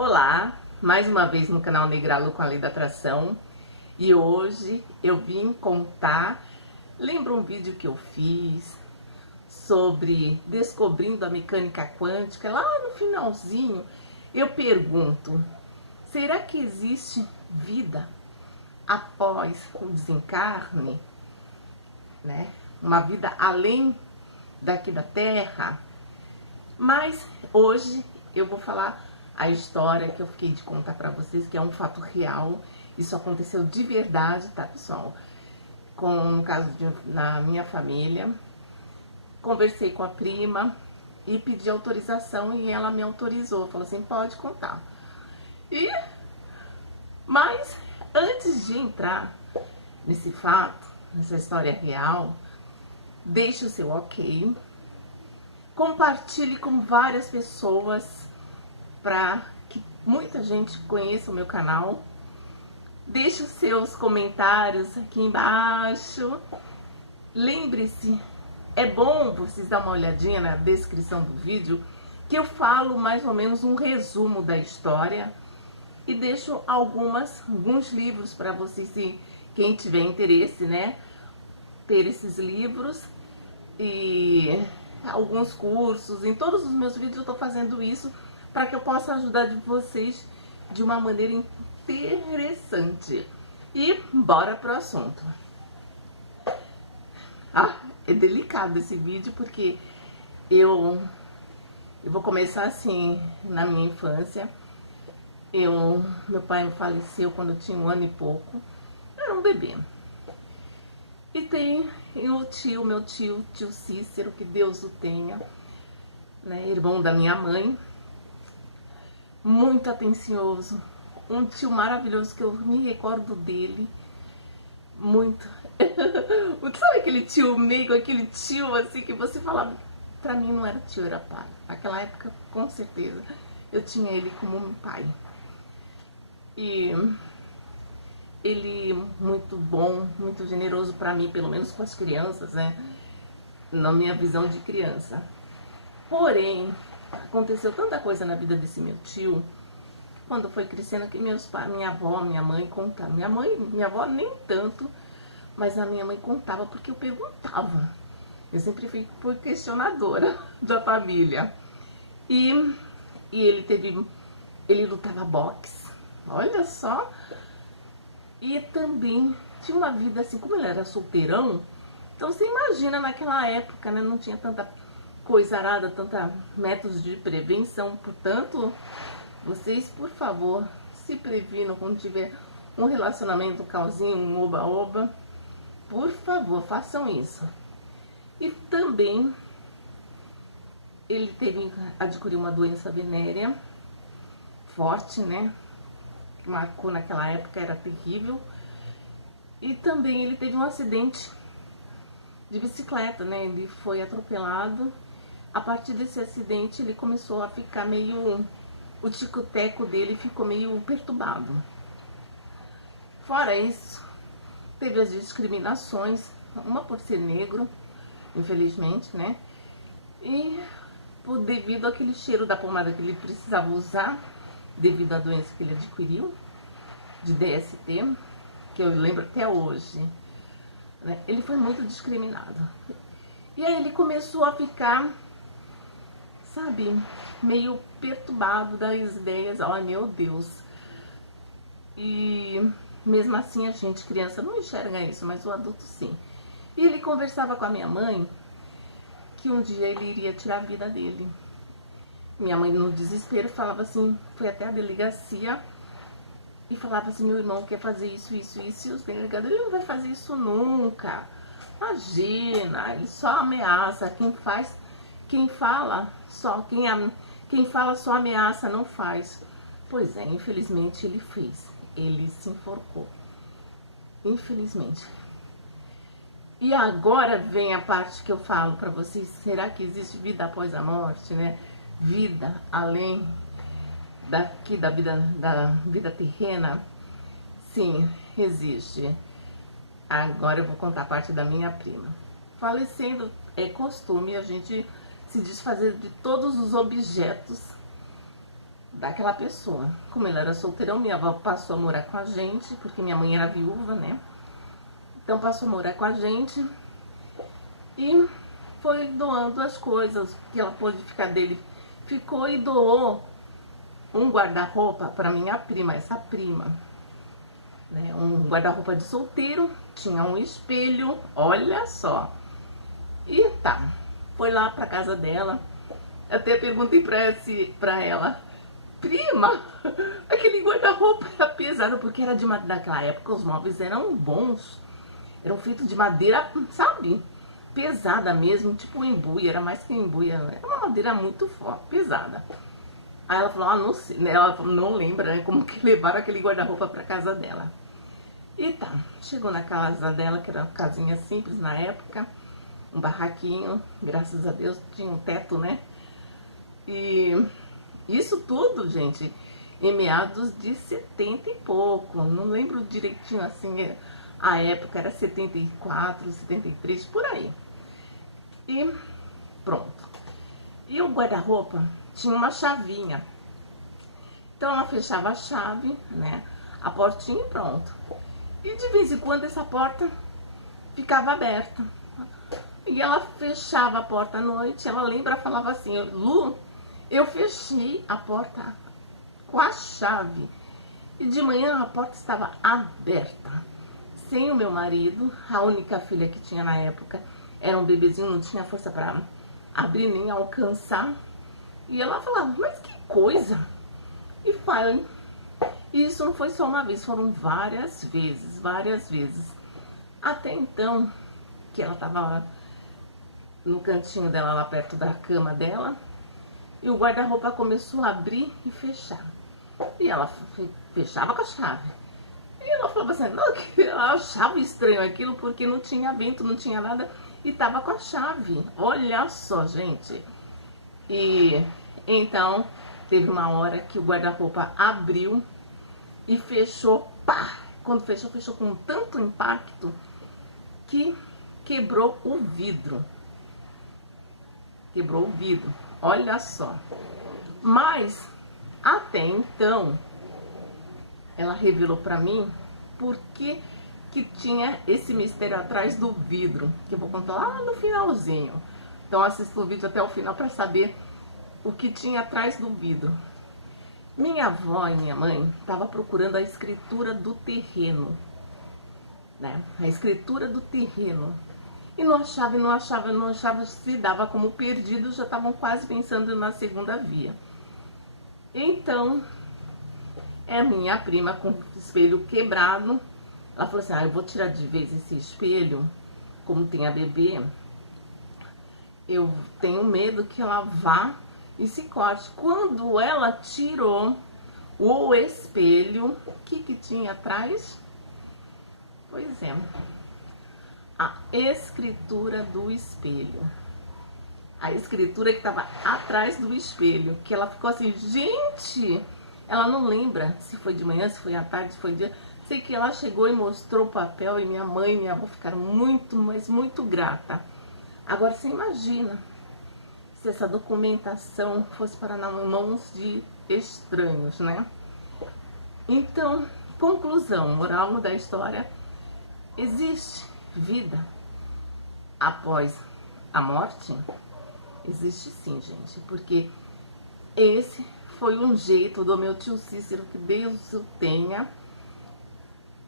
Olá, mais uma vez no canal Negralo com a Lei da Atração. E hoje eu vim contar, lembra um vídeo que eu fiz sobre descobrindo a mecânica quântica? Lá no finalzinho eu pergunto, será que existe vida após o desencarne? Né? Uma vida além daqui da Terra? Mas hoje eu vou falar a história que eu fiquei de contar pra vocês, que é um fato real. Isso aconteceu de verdade, tá, pessoal? No caso na minha família. Conversei com a prima e pedi autorização e ela me autorizou. Falou assim, pode contar. Mas antes de entrar nesse fato, nessa história real, deixe o seu ok. Compartilhe com várias pessoas para que muita gente conheça o meu canal. Deixe os seus comentários aqui embaixo. Lembre-se, é bom vocês dar uma olhadinha na descrição do vídeo, que eu falo mais ou menos um resumo da história e deixo alguns livros para vocês, se quem tiver interesse, né, ter esses livros e alguns cursos. Em todos os meus vídeos eu estou fazendo isso para que eu possa ajudar vocês de uma maneira interessante. E bora pro assunto. É delicado esse vídeo porque eu vou começar assim, na minha infância. Meu pai faleceu quando eu tinha 1 ano e pouco. Eu era um bebê. E tem meu tio Cícero, que Deus o tenha, né, irmão da minha mãe, muito atencioso, um tio maravilhoso que eu me recordo dele, muito. Sabe aquele tio meigo, aquele tio assim que você falava, pra mim não era tio, era pai. Naquela época, com certeza, eu tinha ele como um pai. E ele muito bom, muito generoso pra mim, pelo menos com as crianças, né? Na minha visão de criança. Porém, aconteceu tanta coisa na vida desse meu tio, quando foi crescendo, que meus pais, minha avó, minha mãe contavam. Minha avó nem tanto, mas a minha mãe contava porque eu perguntava. Eu sempre fui questionadora da família. E ele lutava boxe, olha só. E também tinha uma vida assim, como ele era solteirão, então você imagina naquela época, né, não tinha tanta coisa arada, tanta métodos de prevenção. Portanto, vocês, por favor, se previnam quando tiver um relacionamento, um calzinho, um oba-oba. Por favor, façam isso. E também ele adquiriu uma doença venérea forte, né? Que marcou naquela época, era terrível. E também ele teve um acidente de bicicleta, né? Ele foi atropelado. A partir desse acidente ele começou a ficar meio... O tico-teco dele ficou meio perturbado. Fora isso, teve as discriminações, uma por ser negro, infelizmente, né? E devido àquele cheiro da pomada que ele precisava usar, devido à doença que ele adquiriu, de DST, que eu lembro até hoje, né? Ele foi muito discriminado. E aí ele começou a ficar, sabe, meio perturbado das ideias. Ai, meu Deus. E mesmo assim a gente, criança, não enxerga isso, mas o adulto sim. E ele conversava com a minha mãe que um dia ele iria tirar a vida dele. Minha mãe, no desespero, falava assim, foi até a delegacia e falava assim, meu irmão quer fazer isso, isso, isso. E os delegados, ele não vai fazer isso nunca. Imagina, ele só ameaça. Quem fala só ameaça, não faz. Pois é, infelizmente ele fez. Ele se enforcou. Infelizmente. E agora vem a parte que eu falo pra vocês. Será que existe vida após a morte, né? Vida além da vida terrena? Sim, existe. Agora eu vou contar a parte da minha prima. Falecendo, é costume a gente se desfazer de todos os objetos daquela pessoa. Como ele era solteirão, minha avó passou a morar com a gente, porque minha mãe era viúva, né? Então passou a morar com a gente e foi doando as coisas que ela pôde ficar dele. Ficou e doou um guarda-roupa para minha prima, essa prima. Né? Um guarda-roupa de solteiro, tinha um espelho, olha só. E tá, foi lá pra casa dela. Até perguntei pra ela, prima, aquele guarda-roupa era pesado, porque era de madeira. Naquela época os móveis eram bons, eram feitos de madeira, sabe? Pesada mesmo, tipo embuia, era mais que embuia, era uma madeira muito forte, pesada. Aí ela falou, não sei, ela não lembra, né, como que levaram aquele guarda-roupa pra casa dela. E tá, chegou na casa dela, que era uma casinha simples na época, um barraquinho, graças a Deus tinha um teto, né? E isso tudo, gente, em meados de 70 e pouco, não lembro direitinho assim, a época era 74, 73, por aí. E pronto. E o guarda-roupa tinha uma chavinha. Então ela fechava a chave, né? A portinha e pronto. E de vez em quando essa porta ficava aberta. E ela fechava a porta à noite. Ela lembra, falava assim, Lu, eu fechei a porta com a chave. E de manhã a porta estava aberta. Sem o meu marido, a única filha que tinha na época era um bebezinho, não tinha força para abrir nem alcançar. E ela falava, mas que coisa! E foi. E isso não foi só uma vez, foram várias vezes. Até então, que ela estava no cantinho dela, lá perto da cama dela, e o guarda-roupa começou a abrir e fechar. E ela fechava com a chave. E ela falava assim, não, que ela achava estranho aquilo, porque não tinha vento, não tinha nada, e tava com a chave. Olha só, gente. E então, teve uma hora que o guarda-roupa abriu e fechou, pá! Quando fechou, fechou com tanto impacto que quebrou o vidro. Quebrou o vidro, olha só. Mas, até então, ela revelou pra mim por que tinha esse mistério atrás do vidro, que eu vou contar lá no finalzinho. Então assista o vídeo até o final para saber o que tinha atrás do vidro. Minha avó e minha mãe estavam procurando a escritura do terreno, né? A escritura do terreno. E não achava, se dava como perdido, já estavam quase pensando na segunda via. Então, é minha prima com o espelho quebrado. Ela falou assim, eu vou tirar de vez esse espelho, como tem a bebê, eu tenho medo que ela vá e se corte. Quando ela tirou o espelho, o que tinha atrás? Pois é, a escritura do espelho. A escritura que estava atrás do espelho, que ela ficou assim, gente, ela não lembra se foi de manhã, se foi à tarde, se foi dia. Sei que ela chegou e mostrou o papel e minha mãe e minha avó ficaram muito, mas muito grata. Agora você imagina se essa documentação fosse para nas mãos de estranhos, né? Então, conclusão, moral da história, existe vida após a morte? Existe sim, gente, porque esse foi um jeito do meu tio Cícero, que Deus o tenha,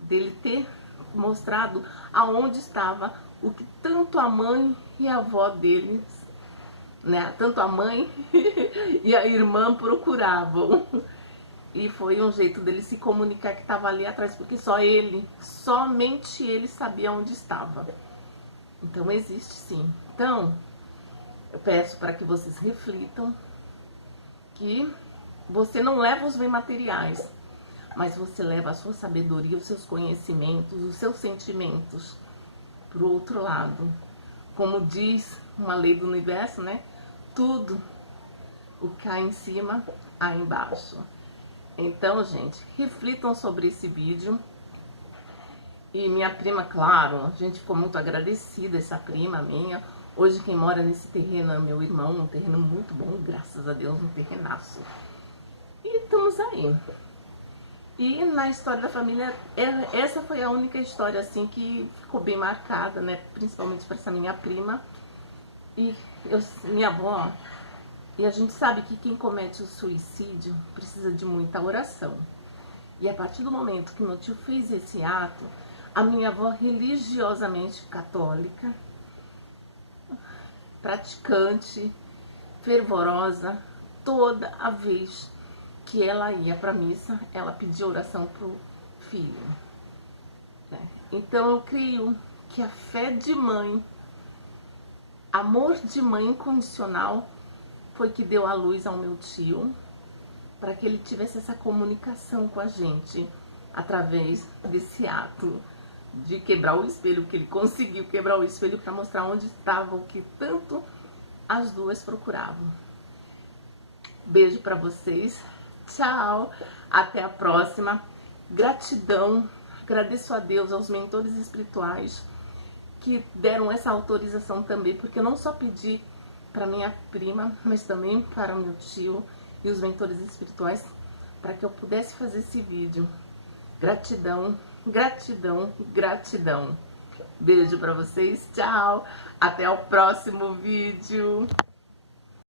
dele ter mostrado aonde estava o que tanto a mãe e a avó deles, né, tanto a mãe e a irmã procuravam. E foi um jeito dele se comunicar que estava ali atrás, porque só ele, somente ele sabia onde estava. Então existe sim. Então, eu peço para que vocês reflitam que você não leva os bens materiais, mas você leva a sua sabedoria, os seus conhecimentos, os seus sentimentos para o outro lado. Como diz uma lei do universo, né? Tudo o que há em cima, há embaixo. Então, gente, reflitam sobre esse vídeo. E minha prima, claro, a gente ficou muito agradecida, essa prima minha. Hoje quem mora nesse terreno é meu irmão, um terreno muito bom, graças a Deus, um terrenaço. E estamos aí. E na história da família, essa foi a única história assim que ficou bem marcada, né? Principalmente para essa minha prima. E minha avó, e a gente sabe que quem comete o suicídio precisa de muita oração. E a partir do momento que meu tio fez esse ato, a minha avó, religiosamente católica, praticante, fervorosa, toda a vez que ela ia para a missa, ela pedia oração pro filho. Então eu creio que a fé de mãe, amor de mãe incondicional, foi que deu a luz ao meu tio, para que ele tivesse essa comunicação com a gente, através desse ato de quebrar o espelho, que ele conseguiu quebrar o espelho para mostrar onde estava o que tanto as duas procuravam. Beijo para vocês, tchau, até a próxima. Gratidão, agradeço a Deus, aos mentores espirituais que deram essa autorização também, porque eu não só pedi para minha prima, mas também para o meu tio e os mentores espirituais, para que eu pudesse fazer esse vídeo. Gratidão, gratidão, gratidão. Beijo para vocês, tchau, até o próximo vídeo.